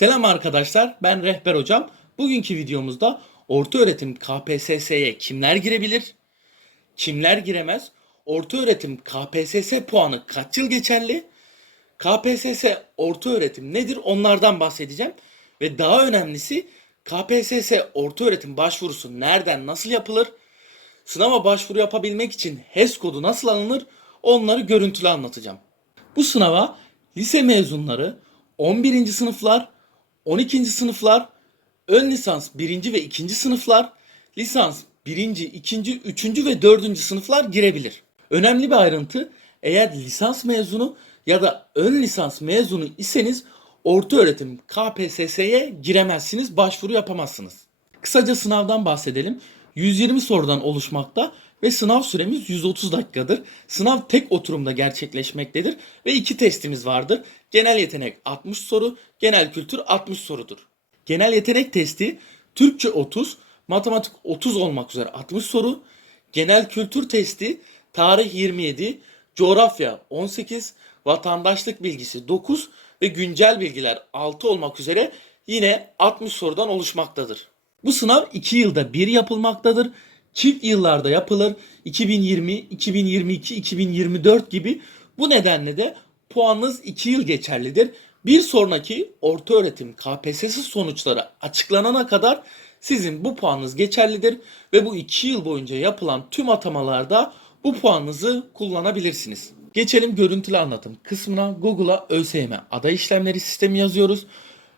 Selam arkadaşlar, ben Rehber Hocam. Bugünkü videomuzda orta öğretim KPSS'ye kimler girebilir? Kimler giremez? Orta öğretim KPSS puanı kaç yıl geçerli? KPSS orta öğretim nedir? Onlardan bahsedeceğim. Ve daha önemlisi KPSS orta öğretim başvurusu nereden nasıl yapılır? Sınava başvuru yapabilmek için HES kodu nasıl alınır? Onları görüntülü anlatacağım. Bu sınava lise mezunları, 11. sınıflar, 12. sınıflar, ön lisans 1. ve 2. sınıflar, lisans 1. 2. 3. ve 4. sınıflar girebilir. Önemli bir ayrıntı eğer lisans mezunu ya da ön lisans mezunu iseniz orta öğretim KPSS'ye giremezsiniz, başvuru yapamazsınız. Kısaca sınavdan bahsedelim. 120 sorudan oluşmakta ve sınav süremiz 130 dakikadır. Sınav tek oturumda gerçekleşmektedir ve iki testimiz vardır. Genel yetenek 60 soru, genel kültür 60 sorudur. Genel yetenek testi Türkçe 30, matematik 30 olmak üzere 60 soru. Genel kültür testi tarih 27, coğrafya 18, vatandaşlık bilgisi 9 ve güncel bilgiler 6 olmak üzere yine 60 sorudan oluşmaktadır. Bu sınav 2 yılda bir yapılmaktadır. Çift yıllarda yapılır. 2020, 2022, 2024 gibi. Bu nedenle de puanınız 2 yıl geçerlidir. Bir sonraki orta öğretim KPSS sonuçları açıklanana kadar sizin bu puanınız geçerlidir ve bu 2 yıl boyunca yapılan tüm atamalarda bu puanınızı kullanabilirsiniz. Geçelim görüntülü anlatım kısmına. Google'a ÖSYM aday işlemleri sistemi yazıyoruz.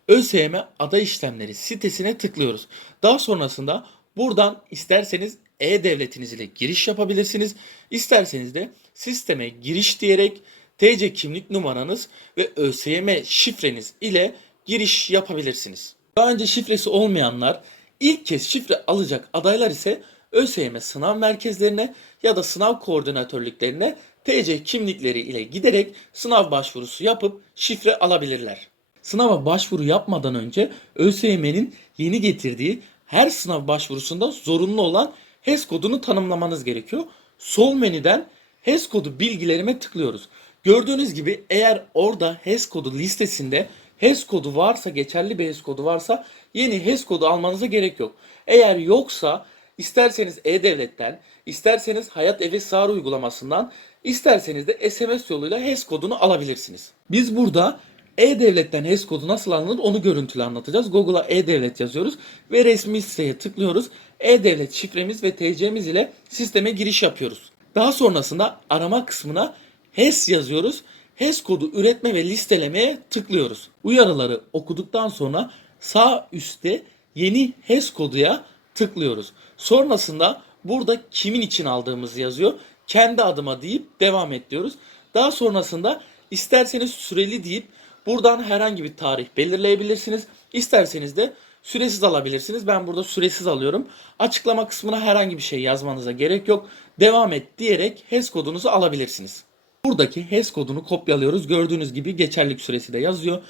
ÖSYM aday işlemleri sitesine tıklıyoruz. Daha sonrasında buradan isterseniz e-devletiniz ile giriş yapabilirsiniz. İsterseniz de sisteme giriş diyerek TC kimlik numaranız ve ÖSYM şifreniz ile giriş yapabilirsiniz. Daha önce şifresi olmayanlar ilk kez şifre alacak adaylar ise ÖSYM sınav merkezlerine ya da sınav koordinatörlüklerine TC kimlikleri ile giderek sınav başvurusu yapıp şifre alabilirler. Sınava başvuru yapmadan önce ÖSYM'nin yeni getirdiği her sınav başvurusunda zorunlu olan HES kodunu tanımlamanız gerekiyor. Sol menüden HES kodu bilgilerime tıklıyoruz. Gördüğünüz gibi eğer orada HES kodu listesinde HES kodu varsa, geçerli bir HES kodu varsa yeni HES kodu almanıza gerek yok. Eğer yoksa isterseniz E-Devlet'ten, isterseniz Hayat Evi Sağır uygulamasından, isterseniz de SMS yoluyla HES kodunu alabilirsiniz. Biz burada E-Devlet'ten HES kodu nasıl alınır onu görüntülü anlatacağız. Google'a E-Devlet yazıyoruz ve resmi siteye tıklıyoruz. E-Devlet şifremiz ve TC'miz ile sisteme giriş yapıyoruz. Daha sonrasında arama kısmına HES yazıyoruz. HES kodu üretme ve listelemeye tıklıyoruz. Uyarıları okuduktan sonra sağ üstte yeni HES koduya tıklıyoruz. Sonrasında burada kimin için aldığımızı yazıyor. Kendi adıma deyip devam et diyoruz. Daha sonrasında isterseniz süreli deyip buradan herhangi bir tarih belirleyebilirsiniz. İsterseniz de süresiz alabilirsiniz. Ben burada süresiz alıyorum. Açıklama kısmına herhangi bir şey yazmanıza gerek yok. Devam et diyerek HES kodunuzu alabilirsiniz. Buradaki HES kodunu kopyalıyoruz. Gördüğünüz gibi geçerlik süresi de yazıyor.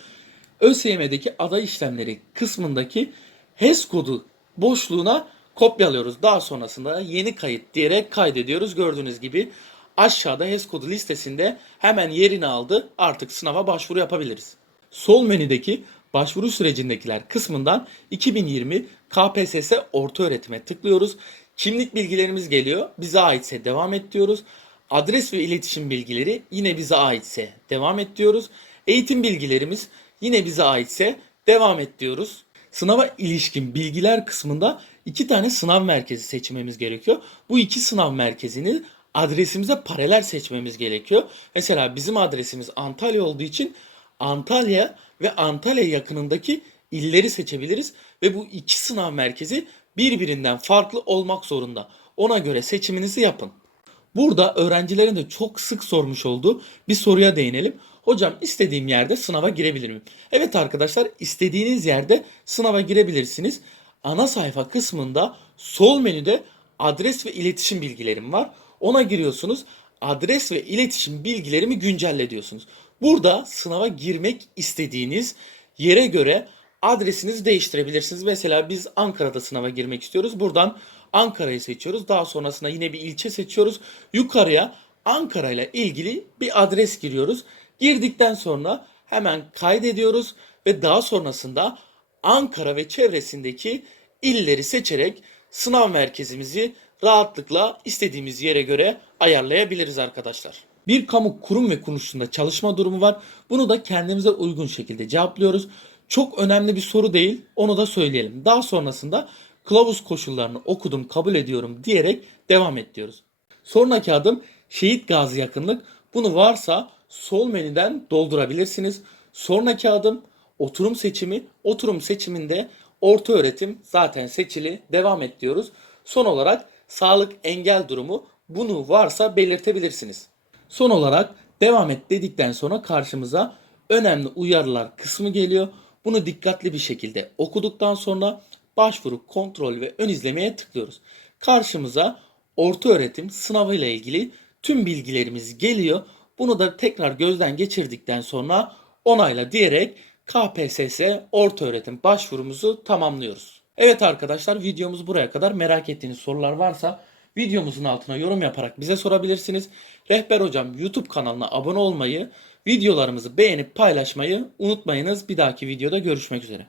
ÖSYM'deki aday işlemleri kısmındaki HES kodu boşluğuna kopyalıyoruz. Daha sonrasında yeni kayıt diyerek kaydediyoruz. Gördüğünüz gibi aşağıda HES kodu listesinde hemen yerini aldı. Artık sınava başvuru yapabiliriz. Sol menüdeki başvuru sürecindekiler kısmından 2020 KPSS orta öğretime tıklıyoruz. Kimlik bilgilerimiz geliyor. Bize aitse devam et diyoruz. Adres ve iletişim bilgileri yine bize aitse devam et diyoruz. Eğitim bilgilerimiz yine bize aitse devam et diyoruz. Sınava ilişkin bilgiler kısmında iki tane sınav merkezi seçmemiz gerekiyor. Bu iki sınav merkezini adresimize paralel seçmemiz gerekiyor. Mesela bizim adresimiz Antalya olduğu için Antalya ve Antalya yakınındaki illeri seçebiliriz ve bu iki sınav merkezi birbirinden farklı olmak zorunda. Ona göre seçiminizi yapın. Burada öğrencilerin de çok sık sormuş olduğu bir soruya değinelim. Hocam istediğim yerde sınava girebilir miyim? Evet arkadaşlar istediğiniz yerde sınava girebilirsiniz. Ana sayfa kısmında sol menüde adres ve iletişim bilgilerim var. Ona giriyorsunuz. Adres ve iletişim bilgilerimi güncelle diyorsunuz. Burada sınava girmek istediğiniz yere göre adresinizi değiştirebilirsiniz. Mesela biz Ankara'da sınava girmek istiyoruz. Buradan Ankara'yı seçiyoruz. Daha sonrasında yine bir ilçe seçiyoruz. Yukarıya Ankara ile ilgili bir adres giriyoruz. Girdikten sonra hemen kaydediyoruz ve daha sonrasında Ankara ve çevresindeki illeri seçerek sınav merkezimizi rahatlıkla istediğimiz yere göre ayarlayabiliriz arkadaşlar. Bir kamu kurum ve kuruluşunda çalışma durumu var. Bunu da kendimize uygun şekilde cevaplıyoruz. Çok önemli bir soru değil. Onu da söyleyelim. Daha sonrasında kılavuz koşullarını okudum, kabul ediyorum diyerek devam et diyoruz. Sonraki adım şehit gazi yakınlık. Bunu varsa sol menüden doldurabilirsiniz. Sonraki adım oturum seçimi. Oturum seçiminde orta öğretim zaten seçili. Devam et diyoruz. Son olarak sağlık engel durumu. Bunu varsa belirtebilirsiniz. Son olarak devam et dedikten sonra karşımıza önemli uyarılar kısmı geliyor. Bunu dikkatli bir şekilde okuduktan sonra başvuru, kontrol ve ön izlemeye tıklıyoruz. Karşımıza orta öğretim sınavı ile ilgili tüm bilgilerimiz geliyor. Bunu da tekrar gözden geçirdikten sonra onayla diyerek KPSS orta öğretim başvurumuzu tamamlıyoruz. Evet arkadaşlar videomuz buraya kadar. Merak ettiğiniz sorular varsa videomuzun altına yorum yaparak bize sorabilirsiniz. Rehber Hocam YouTube kanalına abone olmayı, videolarımızı beğenip paylaşmayı unutmayınız. Bir dahaki videoda görüşmek üzere.